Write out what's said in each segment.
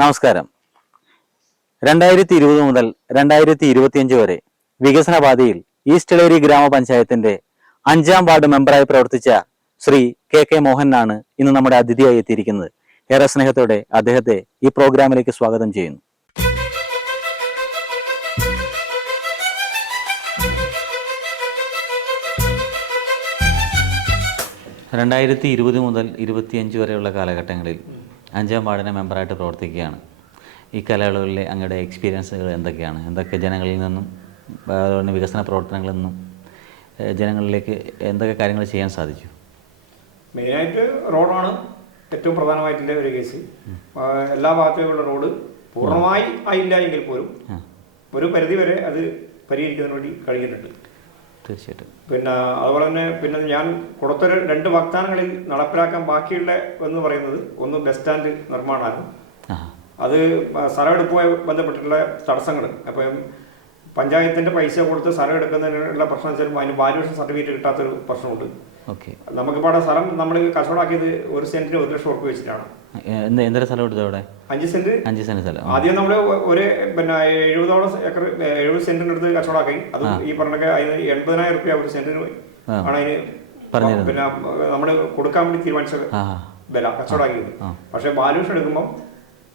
നമസ്കാരം. 2020 മുതൽ 2025 വരെ വികസന പാതയിൽ ഈസ്റ്റ് എളേരി ഗ്രാമപഞ്ചായത്തിന്റെ 5-ാം വാർഡ് മെമ്പറായി പ്രവർത്തിച്ച ശ്രീ കെ മോഹനാണ് ഇന്ന് നമ്മുടെ അതിഥിയായി എത്തിയിരിക്കുന്നത്. ഏറെ സ്നേഹത്തോടെ അദ്ദേഹത്തെ ഈ പ്രോഗ്രാമിലേക്ക് സ്വാഗതം ചെയ്യുന്നു. രണ്ടായിരത്തി 20 മുതൽ 25 വരെയുള്ള കാലഘട്ടങ്ങളിൽ 5-ാം വാർഡിനെ മെമ്പറായിട്ട് പ്രവർത്തിക്കുകയാണ്. ഈ കാലയളവിലെ അങ്ങയുടെ എക്സ്പീരിയൻസുകൾ എന്തൊക്കെയാണ്? എന്തൊക്കെ ജനങ്ങളിൽ നിന്നും അതുപോലെ വികസന പ്രവർത്തനങ്ങളിൽ നിന്നും ജനങ്ങളിലേക്ക് എന്തൊക്കെ കാര്യങ്ങൾ ചെയ്യാൻ സാധിച്ചു? മെയിനായിട്ട് റോഡാണ് ഏറ്റവും പ്രധാനമായിട്ടുള്ള ഒരു കേസ്. എല്ലാ ഭാഗത്തേക്കുള്ള റോഡ് പൂർണ്ണമായി ആയില്ല എങ്കിൽ പോലും ഒരു പരിധി വരെ അത് പരിഹരിക്കുന്നതിന് വേണ്ടി കഴിഞ്ഞിട്ടുണ്ട്. തീർച്ചയായിട്ടും. അതുപോലെ തന്നെ ഞാൻ കൊടുത്ത 2 വാഗ്ദാനങ്ങളിൽ നടപ്പിലാക്കാൻ ബാക്കിയുള്ള എന്ന് പറയുന്നത് ഒന്ന് ബസ് സ്റ്റാൻഡ് നിർമ്മാണമാണ്. അത് സ്ഥലമെടുപ്പുമായി ബന്ധപ്പെട്ടുള്ള തടസ്സങ്ങൾ. അപ്പം പഞ്ചായത്തിന്റെ പൈസ കൊടുത്ത് സ്ഥലം എടുക്കുന്നതിനുള്ള പ്രശ്നം വെച്ചാൽ അതിന് വാല്യൂഷൻ സർട്ടിഫിക്കറ്റ് കിട്ടാത്തൊരു പ്രശ്നമുണ്ട്. നമുക്കിപ്പോൾ അവിടെ സ്ഥലം നമ്മൾ കച്ചവടമാക്കിയത് 1 സെന്റിന് 1 ലക്ഷം ഉറുപ്പിക വെച്ചിട്ടാണ്. എന്തൊരു സ്ഥലം എടുത്തത് അവിടെ? 5 സെന്റ്. 5 സെന്റ് സ്ഥലം ആദ്യം നമ്മൾ ഒരു 70 ഏക്കർ 70 സെന്റിന് എടുത്ത് കച്ചവടമാക്കി. അത് ഈ പറഞ്ഞ അതിന് 80,000 രൂപ 1 സെന്റിന് ആണ് അതിന് നമ്മൾ കൊടുക്കാൻ വേണ്ടി തീരുമാനിച്ച വില കച്ചവടമാക്കിയത്. പക്ഷെ വാല്യൂഷൻ എടുക്കുമ്പോൾ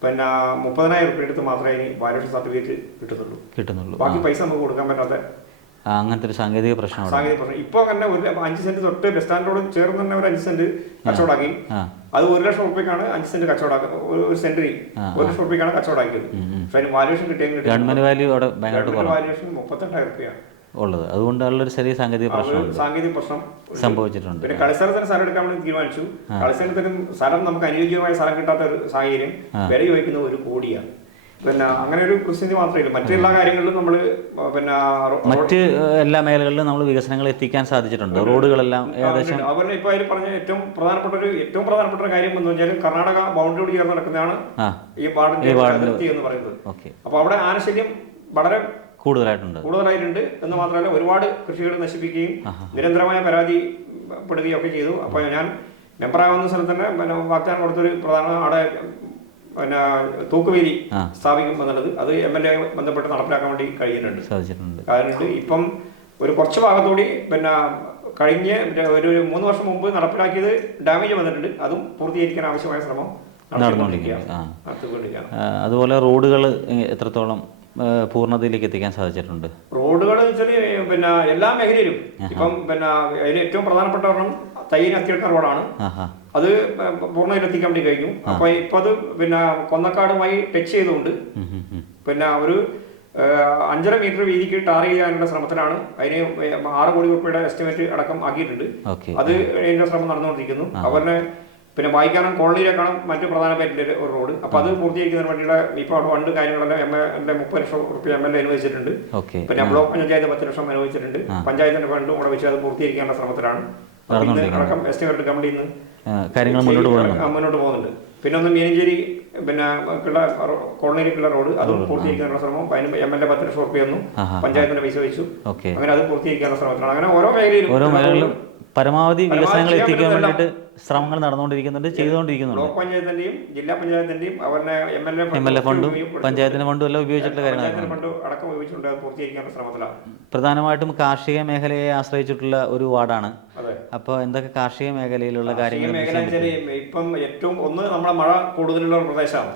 30,000 രൂപ എടുത്ത് മാത്രമേ ഇനി വാല്യൂഷൻ സർട്ടിഫിക്കറ്റ് കിട്ടുന്നുള്ളൂ. ബാക്കി പൈസ നമുക്ക് കൊടുക്കാൻ പറ്റാത്ത അങ്ങനത്തെ ഒരു സാങ്കേതിക പ്രശ്നം. ഇപ്പൊ അങ്ങനെ 5 സെന്റ് തൊട്ട് ബസ് സ്റ്റാൻഡോട് ചേർന്ന് തന്നെ ഒരു 5 സെന്റ് കച്ചവടമാക്കി. അത് 1 ലക്ഷം ഉറുപ്പിക്കാണ് 5 സെന്റ് കച്ചവടമാക്കി. 1 സെന്റിന് 1 ലക്ഷം ഉറുപ്പിക്കാണ് കച്ചവടമാക്കിയത്. പക്ഷെ അതിന് വാല്യൂഷൻ കിട്ടിയെങ്കിൽ ഗവൺമെന്റ് വാല്യൂഷൻ 38,000 രൂപയാണ് ഉള്ളത്. അതുകൊണ്ടുള്ളൊരു ചെറിയ സാങ്കേതിക പ്രശ്നം സംഭവിച്ചിട്ടുണ്ട്. പിന്നെ കളിസ്ഥലത്തിന് സ്ഥലം എടുക്കാൻ വേണ്ടി തീരുമാനിച്ചു. കളിസ്ഥലത്തിന് സ്ഥലം നമുക്ക് അനുയോജ്യമായ സ്ഥലം കിട്ടാത്ത ഒരു സാഹചര്യം. വില ചോദിക്കുന്നത് 1 കോടിയാണ്. അങ്ങനെ ഒരു പ്രതിസന്ധി മാത്രമേ. മറ്റെല്ലാ കാര്യങ്ങളിലും നമ്മൾ മറ്റ് എല്ലാ മേഖലകളിലും നമ്മൾ വികസനങ്ങൾ എത്തിക്കാൻ സാധിച്ചിട്ടുണ്ട്. റോഡുകളെല്ലാം ഏകദേശം അവരുടെ ഇപ്പൊ അതിൽ പറഞ്ഞ ഏറ്റവും പ്രധാനപ്പെട്ട ഒരു കാര്യം എന്ന് വെച്ചാൽ കർണാടക ബൗണ്ടറിയോട് ചേർന്ന് നടക്കുന്നതാണ് ഈ വാർഡിന്റെ അതിർത്തി എന്ന് പറയുന്നത്. അപ്പൊ അവിടെ ആനശല്യം വളരെ കൂടുതലായിട്ടുണ്ട് എന്ന് മാത്രമല്ല ഒരുപാട് കൃഷികൾ നശിപ്പിക്കുകയും നിരന്തരമായ പരാതിപ്പെടുകയും ഒക്കെ ചെയ്തു. അപ്പൊ ഞാൻ മെമ്പറാകുന്ന സ്ഥലത്ത് തന്നെ വാഗ്ദാനം കൊടുത്തൊരു പ്രധാന അവിടെ തൂക്കുവേലി സ്ഥാപിക്കും എന്നുള്ളത് അത് MLA ബന്ധപ്പെട്ട് നടപ്പിലാക്കാൻ വേണ്ടി കഴിഞ്ഞിട്ടുണ്ട്. ഇപ്പം ഒരു കുറച്ച് ഭാഗത്തോടി കഴിഞ്ഞ ഒരു 3 വർഷം മുമ്പ് നടപ്പിലാക്കിയത് ഡാമേജ് വന്നിട്ടുണ്ട്. അതും പൂർത്തീകരിക്കാൻ ആവശ്യമായ ശ്രമം നടത്തിക്കൊണ്ടിരിക്കുകയാണ്. അതുപോലെ റോഡുകൾ എത്രത്തോളം പൂർണ്ണതയിലേക്ക് എത്തിക്കാൻ സാധിച്ചിട്ടുണ്ട്? റോഡുകൾ വെച്ചാൽ എല്ലാ മേഖലയിലും ഇപ്പം അതിൽ ഏറ്റവും പ്രധാനപ്പെട്ട ഒരെണ്ണം തയ്യൽ അത്തിയെടുക്കുന്ന റോഡാണ്. അത് പൂർണ്ണതയിൽ എത്തിക്കാൻ വേണ്ടി കഴിഞ്ഞു. അപ്പൊ ഇപ്പൊ അത് കൊന്നക്കാടുമായി ടച്ച് ചെയ്തുകൊണ്ട് ഒരു 5.5 മീറ്റർ വീതിക്ക് ടാർ ചെയ്യാനുള്ള ശ്രമത്തിലാണ്. അതിന് 6 കോടി രൂപയുടെ എസ്റ്റിമേറ്റ് അടക്കം ആക്കിയിട്ടുണ്ട്. അത് അതിന്റെ ശ്രമം നടന്നുകൊണ്ടിരിക്കുന്നു. അവരുടെ വായിക്കാനും കോളനിയിലേക്കാണ് മറ്റു പ്രധാനപ്പെട്ട ഒരു റോഡ്. അപ്പൊ അത് പൂർത്തീകരിക്കുന്നതിന് വേണ്ടിയുള്ള ഇപ്പൊ അവിടെ ഫണ്ട് കാര്യങ്ങളെല്ലാം 30 ലക്ഷം രൂപ MLA അനുവദിച്ചിട്ടുണ്ട്. ബ്ലോക്ക് പഞ്ചായത്ത് 10 ലക്ഷം അനുവദിച്ചിട്ടുണ്ട്. പഞ്ചായത്തിന്റെ ഫണ്ടും കൂടെ വെച്ച് അത് പൂർത്തീകരിക്കാനുള്ള ശ്രമത്തിലാണ്. അടക്കം എസ്റ്റിമേറ്റ് കമ്പനിയിൽ നിന്ന് മുന്നോട്ട് പോകുന്നുണ്ട്. പിന്നെ ഒന്ന് മീനഞ്ചേരി കോളനിയിലേക്കുള്ള റോഡ് അതും പൂർത്തീകരിക്കാനുള്ള ശ്രമം. അതിന് MLA 10 ലക്ഷം രൂപയൊന്നും പഞ്ചായത്തിന്റെ പൈസ വെച്ചു. അങ്ങനെ അത് പൂർത്തീകരിക്കാനുള്ള ശ്രമത്തിലാണ്. അങ്ങനെ ഓരോ മേഖലയിലും പരമാവധി വികസനങ്ങൾ എത്തിക്കാൻ വേണ്ടിയിട്ട് ശ്രമങ്ങൾ നടന്നുകൊണ്ടിരിക്കുന്നുണ്ട്, ചെയ്തുകൊണ്ടിരിക്കുന്നുണ്ട്. ബ്ലോക്ക് പഞ്ചായത്തിന്റെയും ജില്ലാ പഞ്ചായത്തിന്റെയും അവരുടെ MLA ഫണ്ടും പഞ്ചായത്തിന്റെ ഫണ്ടും എല്ലാം ഉപയോഗിച്ചിട്ടുള്ള കാര്യങ്ങളാണ്. അടക്കം ഉപയോഗിച്ചിട്ടുണ്ട്. അത് പൂർത്തീകരിക്കാനുള്ള ശ്രമത്തിലാണ്. പ്രധാനമായിട്ടും കാർഷിക മേഖലയെ ആശ്രയിച്ചിട്ടുള്ള ഒരു വാർഡാണ്. അപ്പൊ എന്തൊക്കെ കാർഷിക മേഖലയിലുള്ള കാര്യങ്ങൾ? ഇപ്പം ഏറ്റവും ഒന്ന് നമ്മുടെ മഴ കൂടുതലുള്ള ഒരു പ്രദേശമാണ്.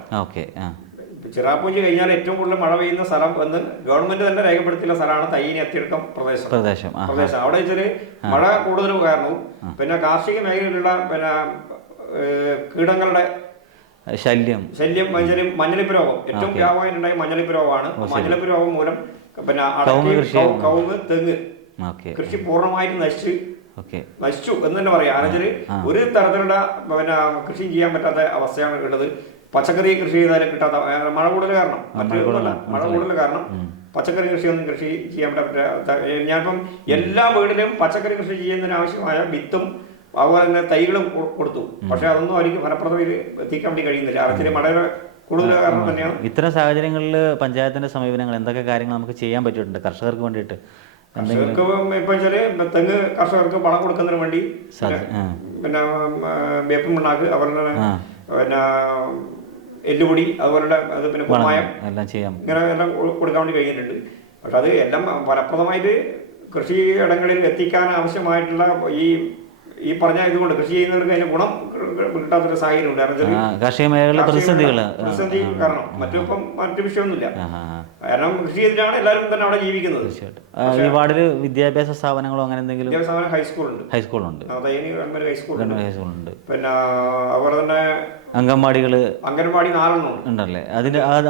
ചിറാപ്പൂഞ്ചി കഴിഞ്ഞാൽ ഏറ്റവും കൂടുതൽ മഴ പെയ്യുന്ന സ്ഥലം എന്ന് ഗവൺമെന്റ് തന്നെ രേഖപ്പെടുത്തിയുള്ള സ്ഥലമാണ് തയ്യനി അത്തിയെടുക്കം പ്രദേശം. അവിടെ വെച്ചാല് മഴ കൂടുതൽ കാരണവും പിന്നെ കാർഷിക മേഖലയിലുള്ള കീടങ്ങളുടെ ശല്യം മഞ്ഞളിപ്പ് രോഗം ഏറ്റവും വ്യാപകമായിട്ടുണ്ടായ മഞ്ഞളിപ്പ് രോഗമാണ്. മഞ്ഞളിപ്പ് രോഗം മൂലം കവുങ്ങ് തെങ്ങ് കൃഷി പൂർണ്ണമായിട്ട് നശിച്ചു എന്ന് തന്നെ പറയാം. എന്നുവെച്ചാല് ഒരു തരത്തിലുള്ള കൃഷി ചെയ്യാൻ പറ്റാത്ത അവസ്ഥയാണ് ഉള്ളത്. പച്ചക്കറി കൃഷി ചെയ്താലും കിട്ടാത്ത മഴ കൂടുതൽ കാരണം മഴ കൂടുതൽ കാരണം പച്ചക്കറി കൃഷിയൊന്നും കൃഷി ചെയ്യാൻ പറ്റാത്ത. ഞാനിപ്പം എല്ലാ വീടിലും പച്ചക്കറി കൃഷി ചെയ്യുന്നതിന് ആവശ്യമായ വിത്തും അതുപോലെ തന്നെ തൈകളും കൊടുത്തു. പക്ഷെ അതൊന്നും അവർക്ക് ഫലപ്രദമായി എത്തിക്കാൻ വേണ്ടി കഴിയുന്നില്ല. അതിന് മഴ കൂടുതൽ കാരണം തന്നെയാണ്. ഇത്തരം സാഹചര്യങ്ങളിൽ പഞ്ചായത്തിന്റെ സമീപനങ്ങൾ എന്തൊക്കെ കാര്യങ്ങൾ നമുക്ക് ചെയ്യാൻ പറ്റിയിട്ടുണ്ട് കർഷകർക്ക് വേണ്ടിയിട്ട്? കർഷകർക്ക് ഇപ്പൊ വെച്ചാല് തെങ്ങ് കർഷകർക്ക് പണം കൊടുക്കുന്നതിന് വേണ്ടി വേപ്പം പിണ്ണാക്ക് അവരുടെ എല്ലുപൊടി അതുപോലുള്ള അത് പിന്നെ കുമ്മായം എല്ലാം ചെയ്യാം, ഇങ്ങനെ എല്ലാം കൊടുക്കാൻ വേണ്ടി കഴിഞ്ഞിട്ടുണ്ട്. പക്ഷെ അത് എല്ലാം ഫലപ്രദമായിട്ട് കൃഷി ഇടങ്ങളിൽ എത്തിക്കാൻ ആവശ്യമായിട്ടുള്ള ഈ പറഞ്ഞ ഇതുകൊണ്ട് കൃഷി ചെയ്യുന്നവർക്ക് അതിന് ഗുണം കിട്ടാത്തൊരു സാഹചര്യം ഉണ്ട്. കാർഷിക മേഖല പ്രതിസന്ധി കാരണം മറ്റു വിഷയമൊന്നുമില്ല. കാരണം കൃഷി ചെയ്തിട്ടാണ് എല്ലാവരും തന്നെ അവിടെ ജീവിക്കുന്നത്. ഈ വാർഡില് വിദ്യാഭ്യാസ സ്ഥാപനങ്ങളോ അങ്ങനെ എന്തെങ്കിലും? വിദ്യാഭ്യാസ ഹൈസ്കൂളുണ്ട്, ഗവൺമെന്റ് ഹൈസ്കൂളുണ്ട്. പിന്നെ അതുപോലെ തന്നെ അംഗൻവാടി 4 ഉണ്ടല്ലേ?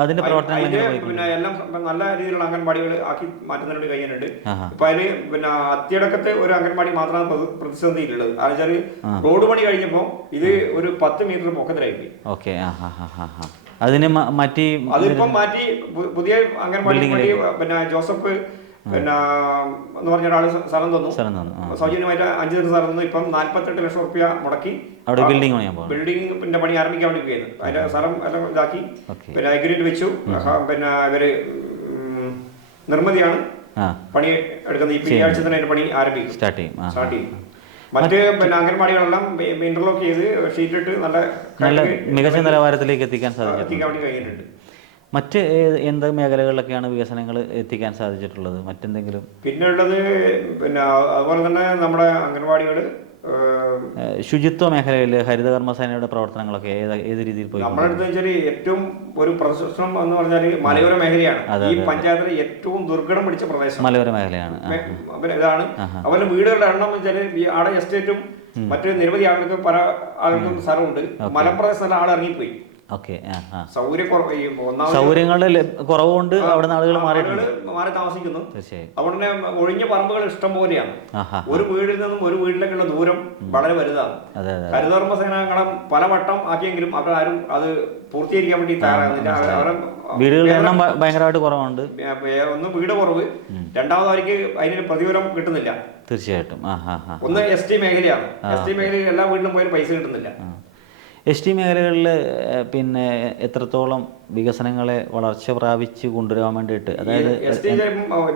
അതിന്റെ പ്രവർത്തനങ്ങൾ പിന്നെ എല്ലാം നല്ല രീതിയിലുള്ള അംഗൻവാടികൾ ആക്കി മാറ്റുന്നതിന് കഴിഞ്ഞിട്ടുണ്ട്. ഇപ്പൊ അതില് പിന്നെ അത്തിയടക്കത്തെ ഒരു അംഗൻവാടി മാത്രമാണ് പ്രതിസന്ധിയിലുള്ളത്. വെച്ചാൽ റോഡ് പണി കഴിഞ്ഞപ്പോ ഇത് ഒരു 10 മീറ്റർ പൊക്കത്തിലായി പോയി. ഓക്കെ, അതിന് അതിപ്പം മാറ്റി പുതിയ അംഗൻവാടി പിന്നെ ജോസഫ് പിന്നെ എന്ന് പറഞ്ഞ ഒരാള് സ്ഥലം തന്നു, സൗജന്യമായിട്ട് 5 സെന്റ് സ്ഥലം തന്നു. ഇപ്പം 48 ലക്ഷം റുപ്യ മുടക്കി ബിൽഡിംഗിന്റെ പണി ആരംഭിക്കാൻ വേണ്ടി പോയിരുന്നു. അതിന്റെ സ്ഥലം എല്ലാം ഇതാക്കി പിന്നെ അഗ്രിമെന്റ് വെച്ചു. പിന്നെ ഇവര് നിർമ്മിതിയാണ് പണി എടുക്കുന്നത്. ഈ ആഴ്ച തന്നെ അതിന്റെ പണി ആരംഭിക്കും, സ്റ്റാർട്ട് ചെയ്യും. മറ്റ് പിന്നെ അംഗൻവാടികളെല്ലാം ഇന്റർലോക്ക് ചെയ്ത് ഷീറ്റിട്ട് നല്ല മികച്ച നിലവാരത്തിലേക്ക് എത്തിക്കാൻ വേണ്ടി കഴിഞ്ഞിട്ടുണ്ട്. മറ്റ് എന്ത് മേഖലകളിലൊക്കെയാണ് വികസനങ്ങൾ എത്തിക്കാൻ സാധിച്ചിട്ടുള്ളത്? മറ്റെന്തെങ്കിലും പിന്നെ ഉള്ളത് പിന്നെ അതുപോലെ തന്നെ നമ്മുടെ അംഗൻവാടികൾ ശുചിത്വ മേഖലയിൽ ഹരിതകർമ്മസേനയുടെ പ്രവർത്തനങ്ങളൊക്കെ ഏത് രീതിയിൽ പോയി? നമ്മുടെ അടുത്ത് വെച്ചാൽ ഏറ്റവും ഒരു പ്രശ്നം എന്ന് പറഞ്ഞാൽ മലയോര മേഖലയാണ്. ഈ പഞ്ചായത്തിലെ ഏറ്റവും ദുർഘടം പിടിച്ച പ്രദേശം മലയോര മേഖലയാണ്. ഇതാണ്. അതുപോലെ വീടുകളുടെ എണ്ണം വെച്ചാൽ ആടെ എസ്റ്റേറ്റും മറ്റ് നിരവധി ആളുകൾക്ക് പല ആളുകൾക്കും സ്ഥലമുണ്ട്. മലപ്രദേശത്തുള്ള ആൾ ഇറങ്ങിപ്പോയി. സൗകര്യങ്ങളുടെ കുറവുകൊണ്ട് അവിടെ ആളുകൾ മാറി താമസിക്കുന്നു. അവിടെ ഒഴിഞ്ഞ പറമ്പുകൾ ഇഷ്ടം പോലെയാണ്. ഒരു വീടിൽ നിന്നും ഒരു വീട്ടിലേക്കുള്ള ദൂരം വളരെ വലുതാണ്. ഹരിതകർമ്മ സേനാംഗം പലവട്ടം ആക്കിയെങ്കിലും അവരാരും അത് പൂർത്തീകരിക്കാൻ വേണ്ടി തയ്യാറാകുന്നില്ല. വീടുകളുടെ എണ്ണം ഭയങ്കരമായിട്ട് കുറവുണ്ട്. ഒന്ന് വീട് കുറവ്, രണ്ടാമത് അവർക്ക് അതിന് പ്രതിഫലം കിട്ടുന്നില്ല. തീർച്ചയായിട്ടും. ഒന്ന് ST മേഖലയാണ്. ST മേഖലയിൽ എല്ലാ വീട്ടിലും പോയാലും പൈസ കിട്ടുന്നില്ല. ST മേഖലകളിൽ പിന്നെ എത്രത്തോളം വികസനങ്ങളെ വളർച്ച പ്രാപിച്ച് കൊണ്ടുവരാൻ വേണ്ടിയിട്ട്, അതായത്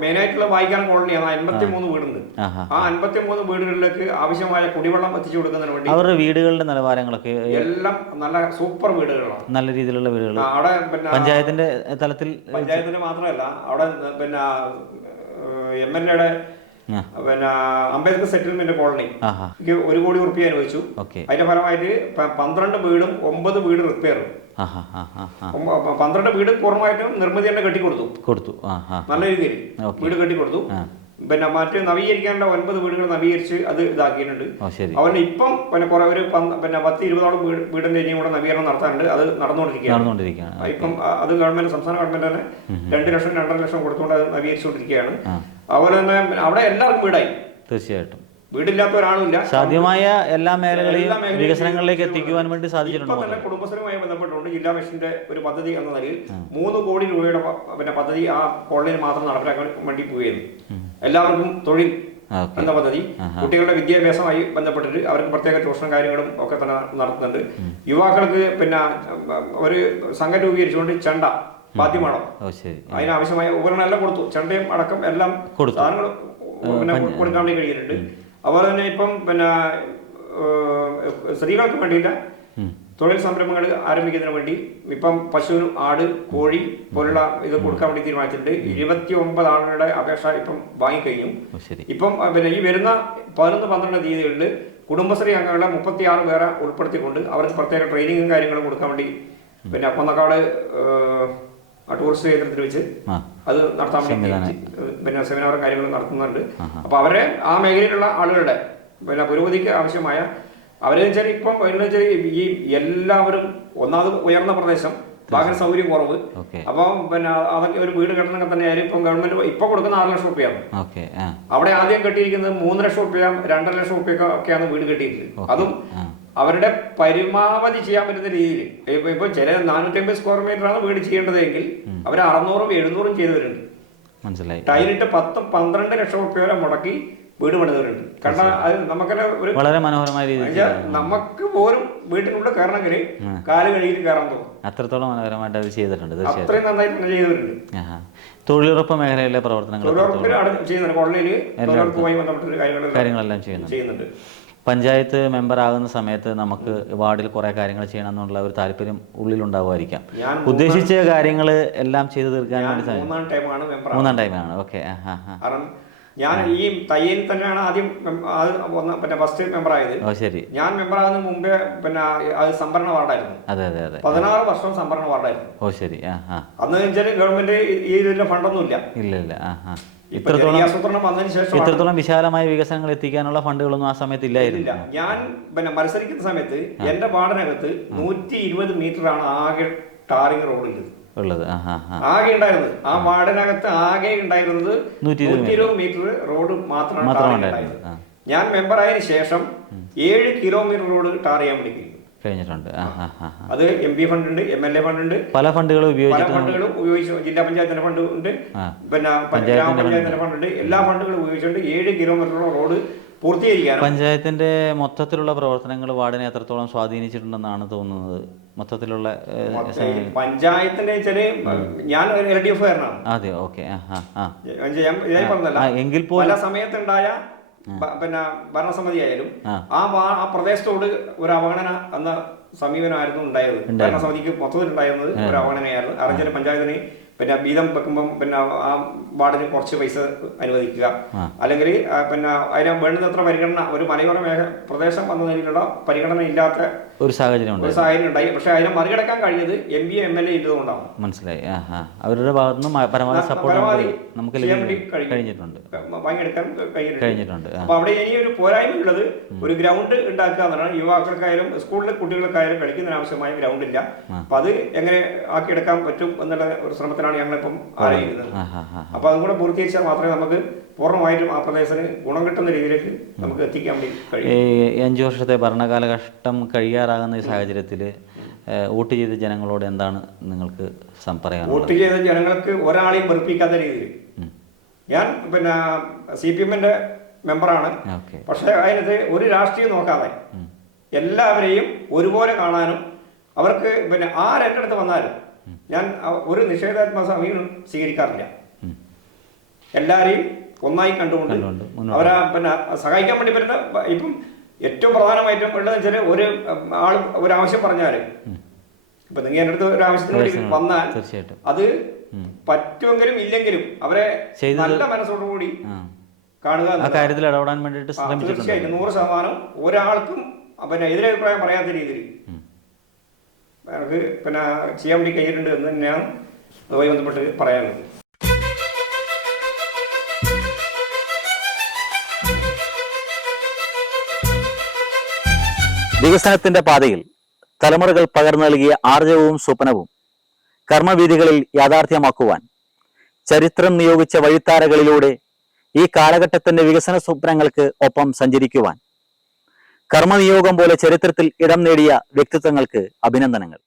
മെയിനായിട്ടുള്ള വായിക്കാൻ കോളനിയാണ്. 53 വീടുണ്ട്. ആ 53 വീടുകളിലേക്ക് ആവശ്യമായ കുടിവെള്ളം എത്തിച്ചു കൊടുക്കുന്നതിന് വേണ്ടി അവരുടെ വീടുകളുടെ നിലവാരങ്ങളൊക്കെ എല്ലാം നല്ല സൂപ്പർ വീടുകളാണ്, നല്ല രീതിയിലുള്ള വീടുകൾ. അവിടെ പിന്നെ പഞ്ചായത്തിന്റെ തലത്തിൽ മാത്രമല്ല, അവിടെ പിന്നെ MLA പിന്നെ അംബേദ്കർ സെറ്റിൽമെന്റ് കോളനി 1 കോടി റുപ്യ അനുവദിച്ചു. അതിന്റെ ഫലമായിട്ട് 12 വീടും 9 വീട് റിപ്പയറും 12 വീട് പൂർണ്ണമായിട്ടും നിർമ്മിതി തന്നെ കെട്ടിക്കൊടുത്തു. നല്ല രീതിയിൽ വീട് കെട്ടിക്കൊടുത്തു. പിന്നെ മറ്റ് നവീകരിക്കാനുള്ള 9 വീടുകൾ നവീകരിച്ച് അത് ഇതാക്കിയിട്ടുണ്ട്. അവന് ഇപ്പം പിന്നെ കുറെ ഒരു പിന്നെ 10-20 വീടിന്റെ ഇനിയും കൂടെ നവീകരണം നടത്താനുണ്ട്. അത് നടന്നുകൊണ്ടിരിക്കുകയാണ്. ഇപ്പം അത് സംസ്ഥാന ഗവൺമെന്റ് തന്നെ 2 ലക്ഷം 2.5 ലക്ഷം കൊടുത്തുകൊണ്ട് അത് നവീകരിച്ചുകൊണ്ടിരിക്കുകയാണ്. അതുപോലെ തന്നെ അവിടെ എല്ലാവർക്കും വീടായി. തീർച്ചയായിട്ടും വീടില്ലാത്ത ഒരാളുമില്ല. സാധ്യമായ എല്ലാ മേഖലകളെയും വികസനങ്ങളിലേക്ക് എത്തിക്കുവാൻ വേണ്ടി സാധിച്ചിട്ടുണ്ട്. തന്നെ കുടുംബശ്രീയുമായി ബന്ധപ്പെട്ടുകൊണ്ട് ജില്ലാ മിഷന്റെ ഒരു പദ്ധതി എന്ന നിലയിൽ 3 കോടി രൂപയുടെ പിന്നെ പദ്ധതി ആ കോളനിയിൽ മാത്രം നടപ്പിലാക്കാൻ വേണ്ടി പോവുകയായിരുന്നു. എല്ലാവർക്കും തൊഴിൽ എന്ന പദ്ധതി, കുട്ടികളുടെ വിദ്യാഭ്യാസമായി ബന്ധപ്പെട്ടിട്ട് അവർക്ക് പ്രത്യേക ട്യൂഷൻ കാര്യങ്ങളും ഒക്കെ തന്നെ നടത്തുന്നുണ്ട്. യുവാക്കൾക്ക് പിന്നെ ഒരു സംഘം രൂപീകരിച്ചുകൊണ്ട് ചെണ്ട വാദ്യമേളം അതിനാവശ്യമായ ഉപകരണം എല്ലാം കൊടുത്തു. ചെണ്ടയും അടക്കം എല്ലാം സാധനങ്ങൾ പിന്നെ കൊടുക്കാൻ വേണ്ടി കഴിയുന്നുണ്ട്. അതുപോലെ തന്നെ ഇപ്പം പിന്നെ സ്ത്രീകൾക്ക് വേണ്ടിയില്ല തൊഴിൽ സംരംഭങ്ങൾ ആരംഭിക്കുന്നതിന് വേണ്ടി ഇപ്പം പശുവിനും ആട് കോഴി പോലുള്ള ഇത് കൊടുക്കാൻ വേണ്ടി തീരുമാനിച്ചിട്ടുണ്ട്. 29 ആളുകളുടെ അപേക്ഷ ഇപ്പം വാങ്ങിക്കഴിഞ്ഞു. ഇപ്പം പിന്നെ ഈ വരുന്ന 11-12 തീയതികളിൽ കുടുംബശ്രീ അംഗങ്ങളെ 36 പേരെ ഉൾപ്പെടുത്തിക്കൊണ്ട് അവർക്ക് പ്രത്യേക ട്രെയിനിങ്ങും കാര്യങ്ങളും കൊടുക്കാൻ വേണ്ടി പിന്നെ കൊന്നക്കാട് ടൂറിസ്റ്റ് കേന്ദ്രത്തിൽ വെച്ച് അത് നടത്താൻ വേണ്ടി പിന്നെ സെമിനാറും കാര്യങ്ങളും നടത്തുന്നുണ്ട്. അപ്പൊ അവരെ ആ മേഖലയിലുള്ള ആളുകളുടെ പിന്നെ പുരോഗതിക്ക് ആവശ്യമായ അവരെ വെച്ചാൽ ഇപ്പം ഈ എല്ലാവരും ഒന്നാമത് ഉയർന്ന പ്രദേശം, വാഹന സൗകര്യം കുറവ്. അപ്പം പിന്നെ അതൊക്കെ ഒരു വീട് കെട്ടണമെങ്കിൽ തന്നെ ആയാലും ഇപ്പം ഗവൺമെന്റ് ഇപ്പൊ കൊടുക്കുന്ന 6 ലക്ഷം റുപ്യാണ്. അവിടെ ആദ്യം കെട്ടിയിരിക്കുന്നത് 3 ലക്ഷം റുപ്യ 2.5 ലക്ഷം റുപ്യ ഒക്കെയാണ് വീട് കെട്ടിയിരിക്കുന്നത്. അതും അവരുടെ പരമാവധി ചെയ്യാൻ പറ്റുന്ന രീതിയിൽ ഇപ്പൊ ചില 450 സ്ക്വയർ മീറ്റർ ആണ് വീട് ചെയ്യേണ്ടതെങ്കിൽ അവർ 600-700 ചെയ്തവരുണ്ട്. മനസ്സിലായി. ടൈലിട്ട് 10-12 ലക്ഷം റുപ്യ വരെ മുടക്കി വീട് പണിതവരുണ്ട്. കാരണം അത് നമുക്കെന്നെ ഒരു വളരെ മനോഹരമായ രീതിയിൽ നമുക്ക് പോലും വീട്ടിനുള്ളിൽ കയറണമെങ്കിൽ കാല് കഴുകിയിട്ട് കയറാൻ തോന്നും. അത്രത്തോളം മനോഹരമായിട്ട് അത് ചെയ്തിട്ടുണ്ട്. അത്രയും നന്നായിട്ട് ചെയ്തവരുണ്ട്. തൊഴിലുറപ്പ് മേഖലയിലെ പ്രവർത്തനങ്ങൾ ചെയ്യുന്നുണ്ട്. കോളനിയിൽ തൊഴിലുറപ്പുമായി ബന്ധപ്പെട്ട കാര്യങ്ങളെല്ലാം ചെയ്യുന്നുണ്ട്. പഞ്ചായത്ത് മെമ്പർ ആകുന്ന സമയത്ത് നമുക്ക് വാർഡിൽ കുറേ കാര്യങ്ങൾ ചെയ്യണം എന്നുള്ള ഒരു താല്പര്യം ഉള്ളിലുണ്ടാവുമായിരിക്കാം. ഉദ്ദേശിച്ച കാര്യങ്ങൾ എല്ലാം ചെയ്തു തീർക്കാൻ വേണ്ടി മൂന്നാം ടൈമാണ്. ഓക്കെ. ഞാൻ ഈ തയ്യൽ തന്നെയാണ് ആദ്യം പിന്നെ ഫസ്റ്റ് മെമ്പറായത്. ശരി. ഞാൻ മെമ്പറാകുന്ന മുമ്പേ പിന്നെ അത് സംഭരണ വാർഡായിരുന്നു. അതെ അതെ അതെ. 16 വർഷം സംഭരണ വാർഡായിരുന്നു. ശരി. അന്ന് വെച്ചാൽ ഗവൺമെന്റ് ഈ ഇതിന്റെ ഫണ്ടൊന്നും ഇല്ല. ഇത്രത്തോളം വിശാലമായ വികസനങ്ങൾ എത്തിക്കാനുള്ള ഫണ്ടുകളൊന്നും ആ സമയത്ത് ഇല്ലായിരുന്നില്ല. ഞാൻ പിന്നെ മത്സരിക്കുന്ന സമയത്ത് എന്റെ വാർഡിനകത്ത് 120 മീറ്ററാണ് ആകെ ടാറിംഗ് റോഡ് ഉള്ളത്. ആകെ ഉണ്ടായിരുന്നത് ആ വാർഡിനകത്ത് ആകെ ഉണ്ടായിരുന്നത് 120 മീറ്റർ റോഡ് മാത്രമാണ്. ഞാൻ മെമ്പറായതിനു ശേഷം 7 കിലോമീറ്റർ റോഡ് ടാർ ചെയ്യാൻ വേണ്ടി കഴിഞ്ഞിട്ടുണ്ട്. അത് MP ഫണ്ട് ഉണ്ട്, MLA ഫണ്ട് ഉണ്ട്, പല ഫണ്ടുകളും ഉപയോഗിച്ചു. ജില്ലാ പഞ്ചായത്തിന്റെ ഫണ്ട് ഉണ്ട്, പിന്നെ ഗ്രാമപഞ്ചായത്തിന്റെ ഫണ്ട് ഉണ്ട്. എല്ലാ ഫണ്ടുകളും ഉപയോഗിച്ചുകൊണ്ട് 7 കിലോമീറ്ററോളം റോഡ് പൂർത്തീകരിക്കാൻ. പഞ്ചായത്തിന്റെ മൊത്തത്തിലുള്ള പ്രവർത്തനങ്ങൾ വാർഡിനെ എത്രത്തോളം സ്വാധീനിച്ചിട്ടുണ്ടെന്നാണ് തോന്നുന്നത്? മൊത്തത്തിലുള്ള പഞ്ചായത്തിന്റെ ഞാൻ LDF കാരനാണ്. അതെ. ഓക്കെ. എങ്കിൽ പല സമയത്തുണ്ടായ പിന്നെ ഭരണസമിതി ആയാലും ആ പ്രദേശത്തോട് ഒരു അവഗണന എന്ന സമീപനമായിരുന്നു ഉണ്ടായത്. ഭരണസമിതിക്ക് മൊത്തത്തിൽ ഉണ്ടായിരുന്നത് ഒരു അവഗണനയായിരുന്നു. അറഞ്ചന പഞ്ചായത്തിന് പിന്നെ വീതം വെക്കുമ്പം പിന്നെ ആ വാർഡിന് കുറച്ച് പൈസ അനുവദിക്കുക, അല്ലെങ്കിൽ പിന്നെ അതിന് വേണ്ടുന്നത്ര പരിഗണന ഒരു മലയോര പ്രദേശം എന്ന നിലയിലുള്ള പരിഗണന ഇല്ലാത്ത ഒരു സാഹചര്യം ഉണ്ടായി. പക്ഷെ അതിനെ മറികടക്കാൻ കഴിഞ്ഞത് MP MLA ഇല്ലതുകൊണ്ടാണ്. മനസ്സിലായി. അവരുടെ ഭാഗത്തുനിന്ന് പരമാവധി സപ്പോർട്ട് നമുക്ക് കഴിഞ്ഞിട്ടുണ്ട്, വാങ്ങിയെടുക്കാൻ കഴിഞ്ഞിട്ടുണ്ട്. അപ്പൊ അവിടെ ഇനി ഒരു പോരായ്മ ഉള്ളത് ഒരു ഗ്രൗണ്ട് ഉണ്ടാക്കുക എന്നാണ്. യുവാക്കൾക്കായാലും സ്കൂളിലെ കുട്ടികൾക്കായാലും കളിക്കുന്നതിന് ആവശ്യമായ ഗ്രൗണ്ട് ഇല്ല. അപ്പൊ അത് എങ്ങനെ ആക്കിയെടുക്കാൻ പറ്റും എന്നുള്ള ഒരു ശ്രമത്തിലാണ് ഞങ്ങളിപ്പം ആലോചിക്കുന്നത്. അപ്പൊ അതും കൂടെ പൂർത്തീകരിച്ചാൽ മാത്രമേ നമുക്ക് പൂർണ്ണമായിട്ടും ആ പ്രദേശത്തിന് ഗുണം കിട്ടുന്ന രീതിയിലേക്ക് നമുക്ക് എത്തിക്കാൻ വേണ്ടി കഴിയും. 5 വർഷത്തെ ഭരണകാലഘട്ടം കഴിയാറാകുന്ന ഈ സാഹചര്യത്തിൽ വോട്ട് ചെയ്ത ജനങ്ങളോട് എന്താണ് നിങ്ങൾക്ക് പറയാൻ? വോട്ട് ചെയ്ത ജനങ്ങൾക്ക് ഒരാളെയും വെറുപ്പിക്കാത്ത രീതിയിൽ ഞാൻ പിന്നെ CPM-ന്റെ മെമ്പറാണ്. പക്ഷെ അതിനകത്ത് ഒരു രാഷ്ട്രീയം നോക്കാതെ എല്ലാവരെയും ഒരുപോലെ കാണാനും അവർക്ക് പിന്നെ ആരെൻ്റെ അടുത്ത് വന്നാലും ഞാൻ ഒരു നിഷേധാത്മക സമീപനം സ്വീകരിക്കാറില്ല. എല്ലാവരെയും ഒന്നായി കണ്ടുകൊണ്ട് അവരെ പിന്നെ സഹായിക്കാൻ വേണ്ടി പറ്റുന്ന ഇപ്പം ഏറ്റവും പ്രധാനമായിട്ടും ഉള്ളതെന്ന് വെച്ചാൽ ഒരു ആവശ്യം പറഞ്ഞാൽ ഇപ്പൊ നിങ്ങൾ എൻ്റെ അടുത്ത് ഒരു ആവശ്യത്തിന് വേണ്ടി വന്നാൽ അത് പറ്റുമെങ്കിലും ഇല്ലെങ്കിലും അവരെ നല്ല മനസ്സോടുകൂടി കാണുക. തീർച്ചയായിട്ടും 100% ഒരാൾക്കും പിന്നെ എതിരഭിപ്രായം പറയാത്ത രീതിയിൽ നമുക്ക് പിന്നെ ചെയ്യാൻ വേണ്ടി കഴിഞ്ഞിട്ടുണ്ട് എന്ന് തന്നെയാണ് അതുമായി ബന്ധപ്പെട്ട് പറയാനുള്ളത്. വികസനത്തിന്റെ പാതയിൽ തലമുറകൾ പകർന്നു നൽകിയ ആർജവവും സ്വപ്നവും കർമ്മവീഥികളിൽ യാഥാർത്ഥ്യമാക്കുവാൻ ചരിത്രം നിയോഗിച്ച വഴിത്താരകളിലൂടെ ഈ കാലഘട്ടത്തിന്റെ വികസന സ്വപ്നങ്ങൾക്ക് ഒപ്പം സഞ്ചരിക്കുവാൻ കർമ്മനിയോഗം പോലെ ചരിത്രത്തിൽ ഇടം നേടിയ വ്യക്തിത്വങ്ങൾക്ക് അഭിനന്ദനങ്ങൾ.